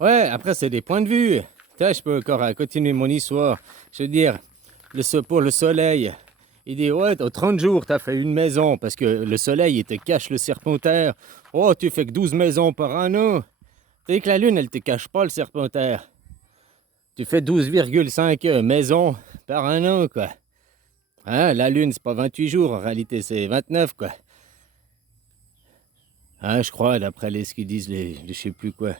Ouais, après, c'est des points de vue. Tiens, je peux encore continuer mon histoire. Je veux dire, pour le soleil, il dit, ouais, en 30 jours, tu as fait une maison parce que le soleil, il te cache le serpentaire. Oh, tu fais que 12 maisons par an. Tu sais que la lune, elle te cache pas le serpentaire. Tu fais 12,5 maisons par an, quoi. Hein, la lune, c'est pas 28 jours, en réalité, c'est 29, quoi. Hein, je crois, d'après ce qu'ils disent, je sais plus quoi.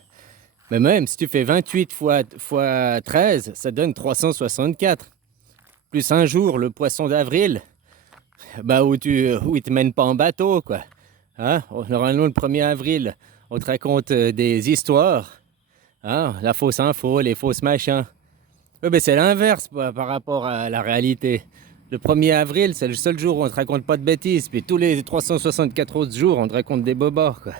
Mais même, si tu fais 28 fois 13, ça donne 364. Plus un jour, le poisson d'avril, bah où il te mène pas en bateau, quoi. Hein? Normalement, le 1er avril, on te raconte des histoires. Hein? La fausse info, les fausses machins. Oui, mais c'est l'inverse par rapport à la réalité. Le 1er avril, c'est le seul jour où on te raconte pas de bêtises. Puis tous les 364 autres jours, on te raconte des bobards, quoi.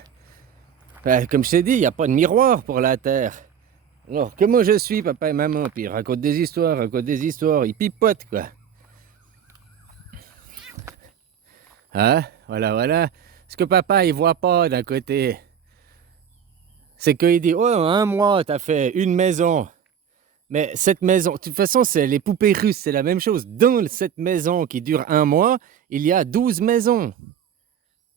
Comme je t'ai dit, il n'y a pas de miroir pour la Terre. Alors, que moi je suis, papa et maman, puis ils racontent des histoires, ils pipotent, quoi. Hein? Voilà. Ce que papa, il voit pas d'un côté, c'est qu'il dit, oh, en un mois, t'as fait une maison. Mais cette maison, de toute façon, c'est les poupées russes, c'est la même chose. Dans cette maison qui dure un mois, il y a 12 maisons.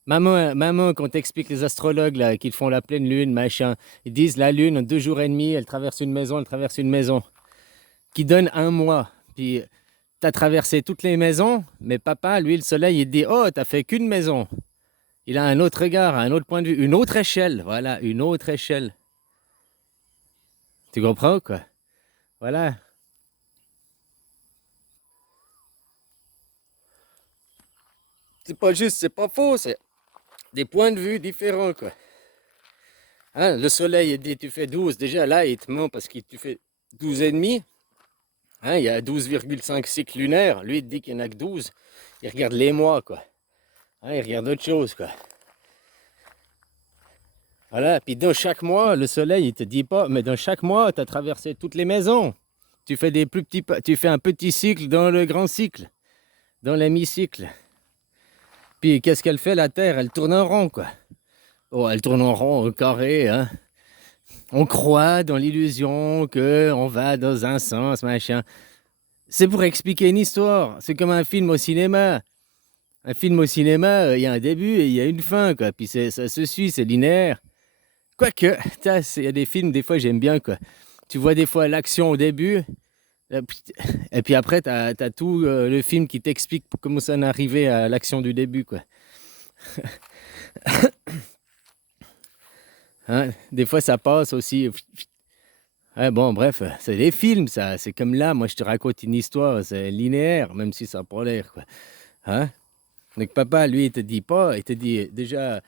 Maman, quand t'expliques les astrologues là, qui font la pleine lune, machin, ils disent la lune, en 2 jours et demi, elle traverse une maison, qui donne un mois. Puis t'as traversé toutes les maisons, mais papa, lui, le soleil, il dit, oh, t'as fait qu'une maison. Il a un autre regard, un autre point de vue, une autre échelle, voilà, une autre échelle. Tu comprends, quoi? Voilà. C'est pas juste, c'est pas faux, c'est des points de vue différents, quoi. Hein, le soleil, il dit, tu fais 12. Déjà, là, il te ment parce que tu fais 12 et demi. Hein, il y a 12,5 cycles lunaires. Lui, il te dit qu'il n'y en a que 12. Il regarde les mois, quoi. Hein, il regarde autre chose, quoi. Voilà, puis dans chaque mois, le soleil, il te dit pas, mais dans chaque mois, tu as traversé toutes les maisons. Tu fais tu fais un petit cycle dans le grand cycle, dans l'hémicycle. Puis qu'est-ce qu'elle fait, la Terre? Elle tourne en rond, quoi. Oh, elle tourne en rond, au carré, hein. On croit dans l'illusion qu'on va dans un sens, machin. C'est pour expliquer une histoire. C'est comme un film au cinéma. Un film au cinéma, il y a un début et il y a une fin, quoi. Puis ça se suit, c'est linéaire. Quoique, il y a des films, des fois, j'aime bien, quoi. Tu vois des fois l'action au début, et puis après, tu as tout le film qui t'explique comment ça en est arrivé à l'action du début, quoi. Hein, des fois, ça passe aussi. Ouais, bon, bref, c'est des films, ça. C'est comme là, moi, je te raconte une histoire, c'est linéaire, même si ça n'a pas l'air, quoi. Hein? Donc, papa, lui, il te dit pas, il te dit déjà,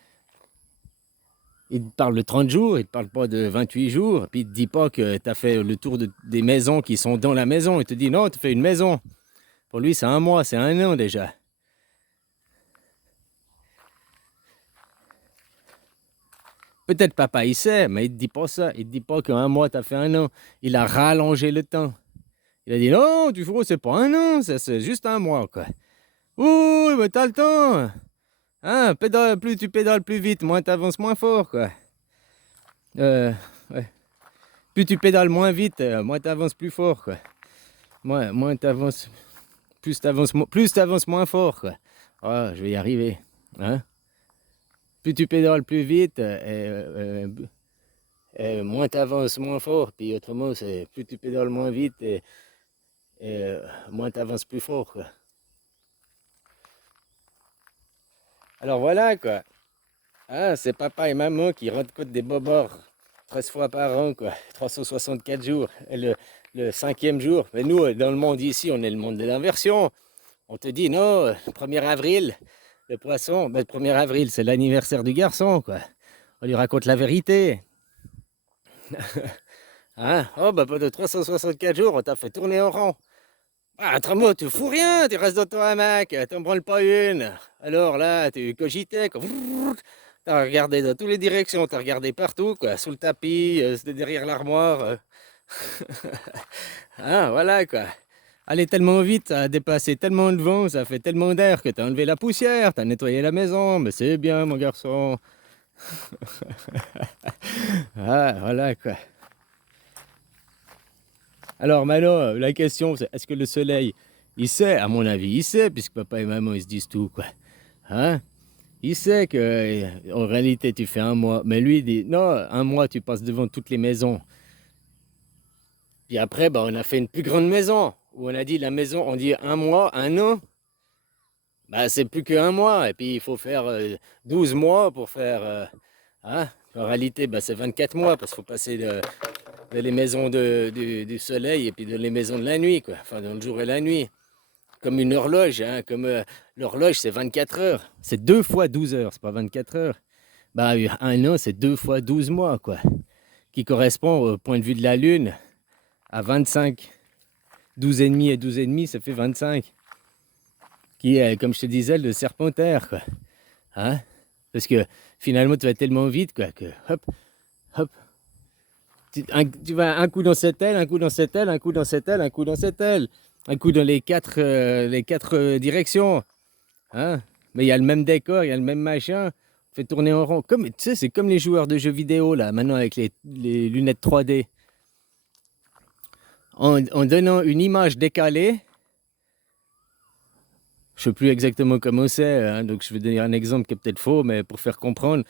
il te parle de 30 jours, il te parle pas de 28 jours, puis il te dit pas que tu as fait le tour des maisons qui sont dans la maison. Il te dit, non, tu fais une maison. Pour lui, c'est un mois, c'est un an déjà. Peut-être papa, il sait, mais il te dit pas ça. Il te dit pas qu'un mois, tu as fait un an. Il a rallongé le temps. Il a dit, non, tu vois, c'est pas un an, c'est juste un mois, quoi. Ouh, mais t'as le temps. Hein, plus tu pédales plus vite, moins t'avances moins fort, quoi. Ouais. Plus tu pédales moins vite, moins t'avances plus fort, quoi. Moins t'avances, plus t'avances moins fort, quoi. Oh, je vais y arriver, hein. Plus tu pédales plus vite, moins t'avances moins fort. Puis autrement, c'est plus tu pédales moins vite et moins t'avances plus fort, quoi. Alors voilà, quoi. Ah, c'est papa et maman qui rendent compte des bobards 13 fois par an, quoi. 364 jours. Et le 5e jour. Mais nous, dans le monde ici, on est le monde de l'inversion. On te dit, non, le 1er avril, le poisson, ben, le 1er avril, c'est l'anniversaire du garçon, quoi. On lui raconte la vérité. Hein? Oh, ben, pendant 364 jours, on t'a fait tourner en rond. Ah, autrement, tu fous rien, tu restes dans ton hamac, t'en branles pas une. Alors là, tu cogitais, quoi. T'as regardé dans toutes les directions, t'as regardé partout, quoi, sous le tapis, derrière l'armoire. Ah, voilà, quoi. Aller tellement vite, ça a dépassé tellement de vent, ça fait tellement d'air que t'as enlevé la poussière, t'as nettoyé la maison, mais c'est bien, mon garçon. Ah, voilà quoi. Alors maintenant, la question c'est est-ce que le soleil, il sait, à mon avis, il sait, puisque papa et maman ils se disent tout quoi. Hein? Il sait que en réalité tu fais un mois, mais lui il dit non, un mois tu passes devant toutes les maisons. Puis après, bah, on a fait une plus grande maison, où on a dit la maison, on dit un mois, un an, bah, c'est plus qu'un mois, et puis il faut faire 12 mois pour faire... hein? En réalité, bah, c'est 24 mois, parce qu'il faut passer de les maisons du soleil et puis de les maisons de la nuit, quoi. Enfin, dans le jour et la nuit. Comme une horloge, hein, comme l'horloge, c'est 24 heures. C'est 2 fois 12 heures, c'est pas 24 heures. Bah, un an, c'est 2 fois 12 mois, quoi. Qui correspond au point de vue de la Lune à 25. 12 et demi et 12 et demi, ça fait 25. Qui est, comme je te disais, le serpentaire, quoi. Hein? Parce que finalement, tu vas tellement vite, quoi, que hop, hop. Tu vas un coup dans cette aile, un coup dans cette aile, un coup dans cette aile, un coup dans cette aile. Un coup dans les quatre directions. Hein? Mais il y a le même décor, il y a le même machin. On fait tourner en rond. Comme, tu sais, c'est comme les joueurs de jeux vidéo, là, maintenant, avec les lunettes 3D. En donnant une image décalée, je ne sais plus exactement comment c'est, hein, donc je vais donner un exemple qui est peut-être faux, mais pour faire comprendre,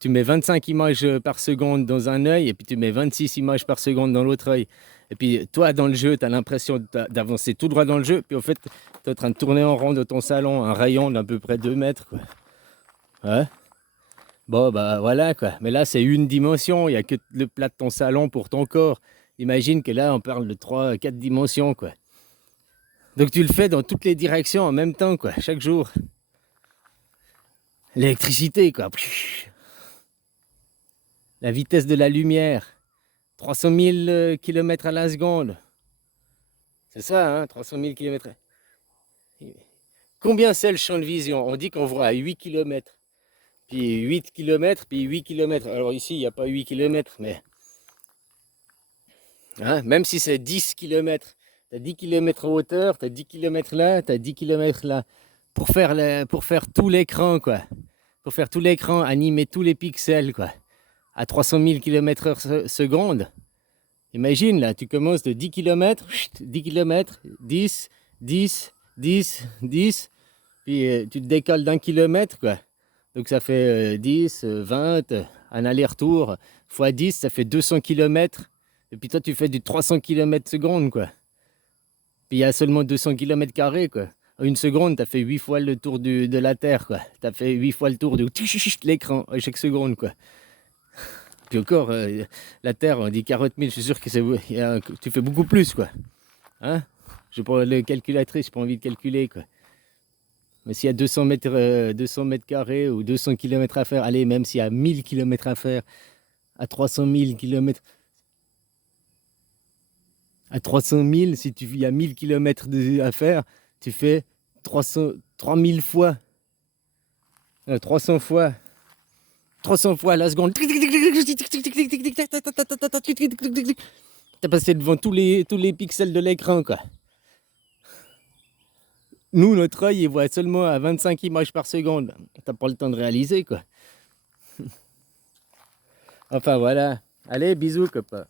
tu mets 25 images par seconde dans un œil et puis tu mets 26 images par seconde dans l'autre œil. Et puis toi, dans le jeu, tu as l'impression d'avancer tout droit dans le jeu, puis au fait, tu es en train de tourner en rond de ton salon, un rayon d'à peu près 2 mètres. Quoi. Ouais. Bon, bah voilà quoi. Mais là, c'est une dimension, il n'y a que le plat de ton salon pour ton corps. Imagine que là, on parle de 3, 4 dimensions, quoi. Donc tu le fais dans toutes les directions en même temps, quoi, chaque jour. L'électricité, quoi. La vitesse de la lumière. 300 000 km à la seconde. C'est ça, hein, 300 000 km. Combien c'est le champ de vision? On dit qu'on voit à 8 km. Puis 8 km, puis 8 km. Alors ici, il n'y a pas 8 km, mais... Hein, même si c'est 10 km. Tu as 10 km en hauteur, tu as 10 km là, tu as 10 km là. Pour faire tout l'écran, quoi. Pour faire tout l'écran, animer tous les pixels, quoi. À 300 000 km/h seconde. Imagine, là, tu commences de 10 km, 10 km, 10, 10, 10, 10, puis tu te décales d'un kilomètre, quoi. Donc ça fait 10, 20, un aller-retour, fois 10, ça fait 200 km. Et puis toi, tu fais du 300 km seconde, quoi. Puis il y a seulement 200 km carrés, quoi. En une seconde, tu as fait 8 fois le tour de la Terre, quoi. Tu as fait 8 fois le tour de l'écran à chaque seconde, quoi. Puis encore, la Terre, on dit 40 000, je suis sûr que tu fais beaucoup plus, quoi. Hein? Je prends la calculatrice, j'ai pas envie de calculer, quoi. Mais s'il y a 200 mètres carrés ou 200 km à faire, allez, même s'il y a 1000 km à faire, à 300 000 km, à 300 000, si il y a 1000 km à faire, tu fais 3000 fois, 300 fois. 300 fois à la seconde. T'as passé devant tous les pixels de l'écran, quoi. Nous, notre œil, il voit seulement à 25 images par seconde. T'as pas le temps de réaliser, quoi. Enfin, voilà. Allez, bisous, copain.